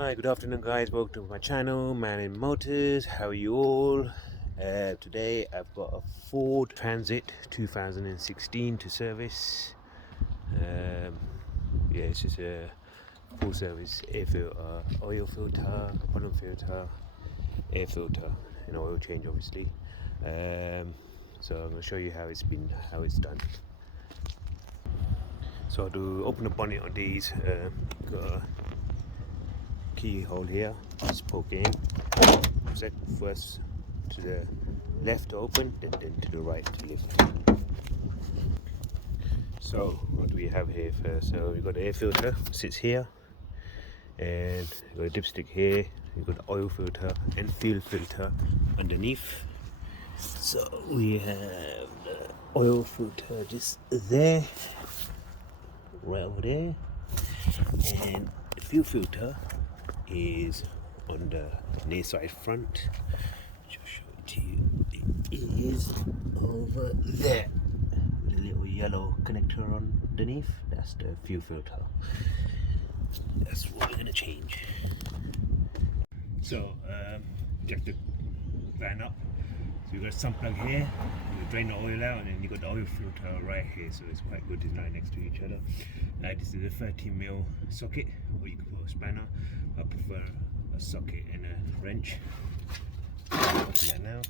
Hi, good afternoon guys, welcome to my channel, Man&Motors. How are you all? Today I've got a Ford Transit 2016 to service. Yeah, it's just a full service air filter, oil filter, column filter, air filter, and oil change obviously. So I'm going to show you how it's done. So to open the bonnet on these, got a keyhole here, just poke in. First to the left to open, then to the right to lift. So what do we have here first? So we've got the air filter, sits here, and we've got a dipstick here, we've got the oil filter and fuel filter underneath. So we have the oil filter just there, right over there, and the fuel filter is on the near side front. Just show it to you. It is over there with a little yellow connector underneath. That's the fuel filter. That's what we're gonna change. So jack the van up. So you've got a sump plug here, you drain the oil out, and then you've got the oil filter right here, so it's quite good, it's right next to each other. This is a 13mm socket, or you can put a spanner. I prefer a socket and a wrench. I'll do that now.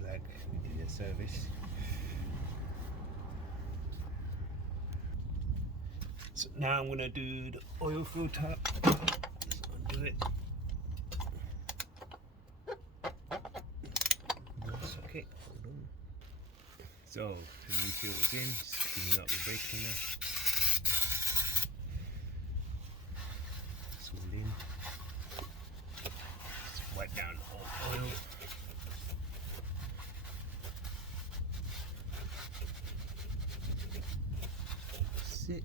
Black, we did a service. So now I'm gonna do the oil filter. Just undo it. Socket. So the new filter's in, just cleaning up the brake cleaner. It's all in. Just wipe down all oil. That's it.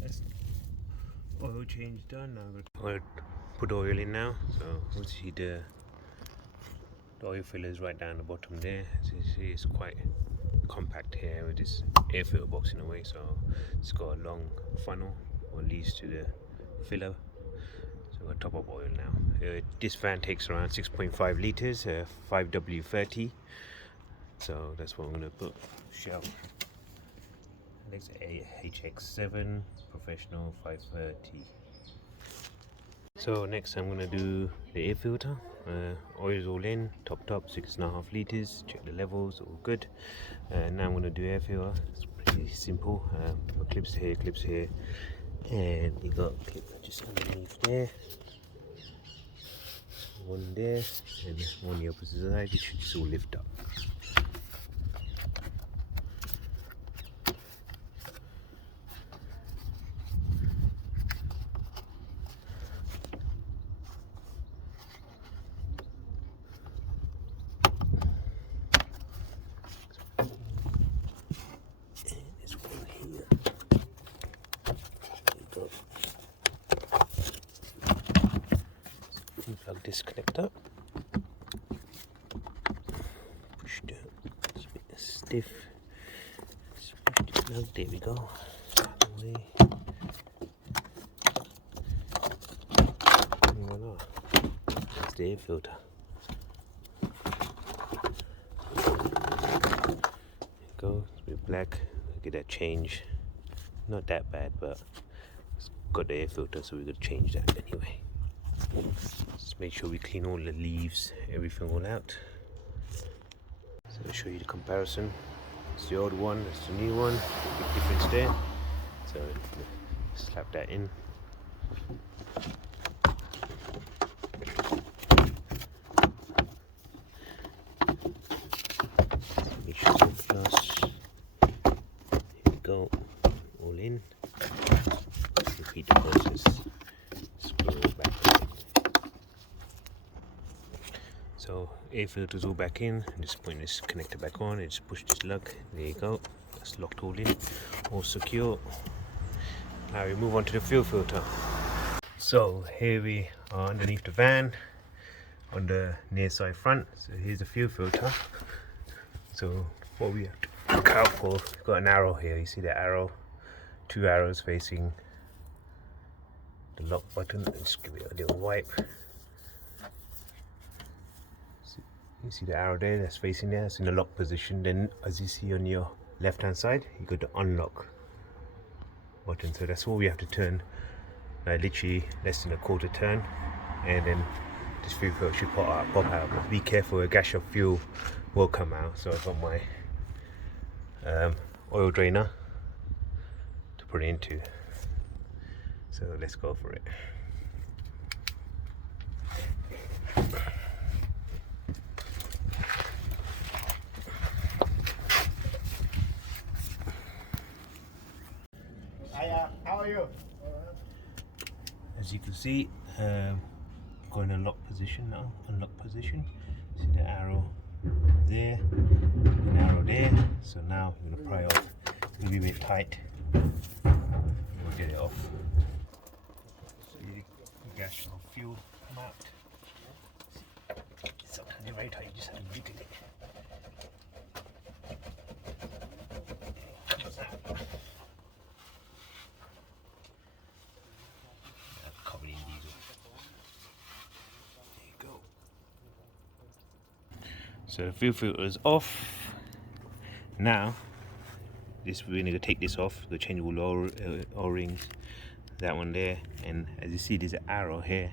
That's oil change done. Now I'm going to put oil in now. So obviously the oil filler is right down the bottom there. As you see, it's quite compact here with this air filter box in a way. So it's got a long funnel what leads to the filler. So we're top up oil now. This van takes around 6.5 liters, 5W30. So that's what I'm going to put. Shell. Next HX7 Professional 530. So next I'm going to do the air filter. Oil's all in, topped up, 6.5 liters. Check the levels, all good. Now I'm going to do air filter. It's pretty simple. Clips here, and you got a clip just underneath there. One there, and one the opposite side. It should just all lift up. Plug this connector. Push the, it's a bit stiff. Just push the plug. There we go. Away. Voila. That's the air filter. There you go. It's a bit black. Get that change. Not that bad, but it's got the air filter, so we're gonna change that anyway. Just make sure we clean all the leaves, everything all out. So I'll show you the comparison. It's the old one, that's the new one. Big difference there. So slap that in. Make sure it's all flush. Here we go. All in. Repeat the process. Screw it back in. So air filter's all back in. Just putting this connector back on and just push this lug. There you go. That's locked all in, all secure. Now we move on to the fuel filter. So here we are underneath the van on the near side front. So here's the fuel filter. So what we have to look out for, we've got an arrow here. You see the arrow? 2 arrows facing the lock button. Let's give it a little wipe. You see the arrow there that's facing there? It's in the lock position. Then as you see on your left hand side, you got the unlock button. So that's all we have to turn. Literally less than a quarter turn, and then this fuel filter should pop out. But be careful, a gush of fuel will come out. So I've got my oil drainer to put it into. So let's go for it. Hiya, how are you? As you can see, got in a lock position now. Unlock position. See the arrow there, an arrow there. So now we're gonna pry off. It's gonna be a bit tight. We'll get it off. See the gash of fuel come out. Sometimes you're very tight. You just have to get it. Comes out. Covered in diesel. There you go. So the fuel filter is off. Now, we're going to take this off. We'll change all the O-rings. That one there, and as you see, there's an arrow here.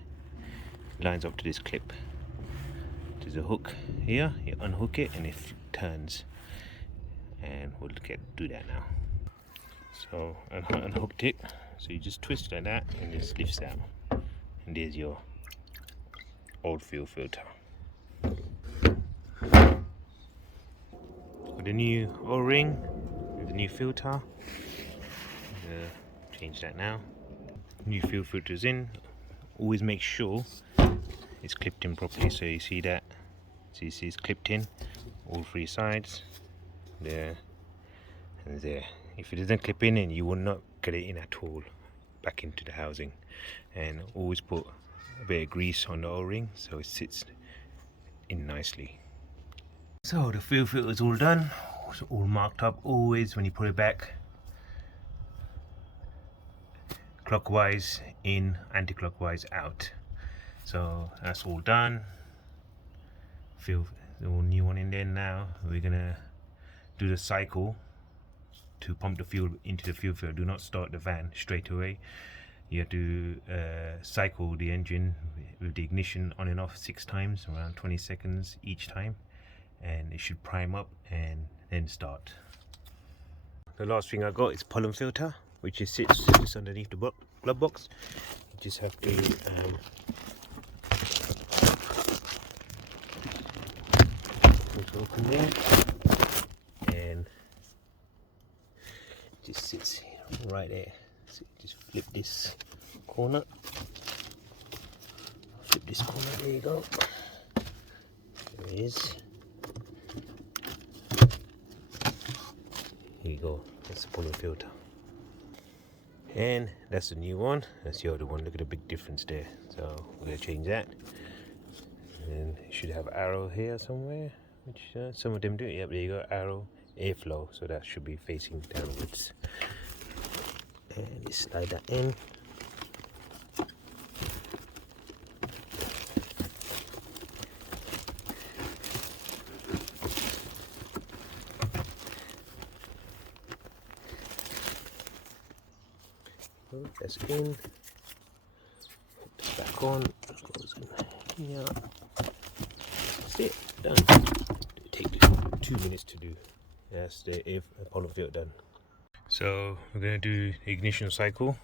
It lines up to this clip. There's a hook here. You unhook it, and it turns. And we'll do that now. So I unhooked it. So you just twist like that, and it just lifts out. And there's your old fuel filter. With the new O-ring, with the new filter, change that now. New fuel filter's in. Always make sure it's clipped in properly. So you see that. So you see it's clipped in, all 3 sides, there and there. If it doesn't clip in, you will not get it in at all back into the housing. And always put a bit of grease on the O-ring so it sits in nicely. So the fuel filter is all done. It's all marked up. Always when you put it back, clockwise in, anti-clockwise out. So that's all done. The all new one in there now. We're gonna do the cycle to pump the fuel into the fuel filter. Do not start the van straight away. You have to cycle the engine with the ignition on and off 6 times, around 20 seconds each time, and it should prime up and then start. The last thing I got is pollen filter, which sits just underneath the glove box. You just have to put it open there, and it just sits right there. So just flip this corner. Flip this corner. There you go. There it is. Here you go. That's the pollen filter. And that's the new one. That's the other one. Look at the big difference there. So we're gonna change that. And it should have arrow here somewhere, which some of them do. Yep, there you go. Arrow, airflow. So that should be facing downwards. And just slide that in. That's in. Put this back on. Goes in here. That's it. Done. It takes 2 minutes to do. That's the air pollen filter done. So we're going to do the ignition cycle.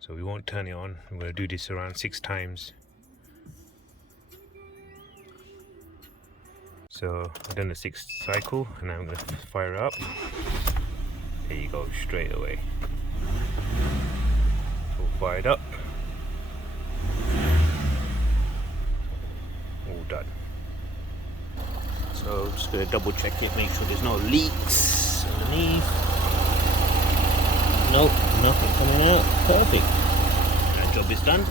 So we won't turn it on. I'm going to do this around 6 times. So I've done the 6th cycle, and now I'm going to fire up. There you go, straight away. It's all fired up. All done. So just going to double check it, make sure there's no leaks underneath. Nope, nothing coming out. Perfect. That job is done.